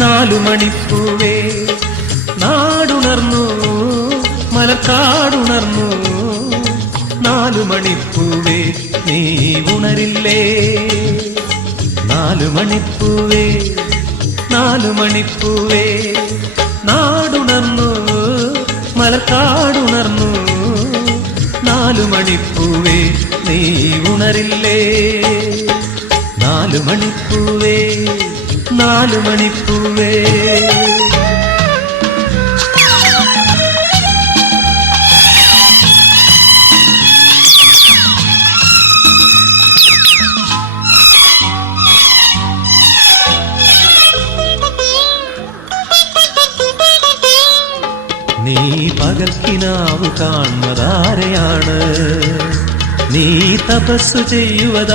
നാലുമണിപ്പൂവേ നാടുണർന്നു മലക്കാടുണർന്നു നാലുമണിപ്പൂവേ നീ ഉണരില്ലേ നാലുമണിപ്പൂവേ നാലുമണിപ്പൂവേ നാടുണർന്നു മലക്കാടുണർന്നു നാലുമണിപ്പൂവേ നീ ഉണരില്ലേ നാലുമണിപ്പൂവേ നാലുമണിപ്പൂവേ നീ പകൽക്കിനാവ് കാണുന്നതാരെയാണ് നീ തപസ് ചെയ്യുവതാരെയാരെയാണ്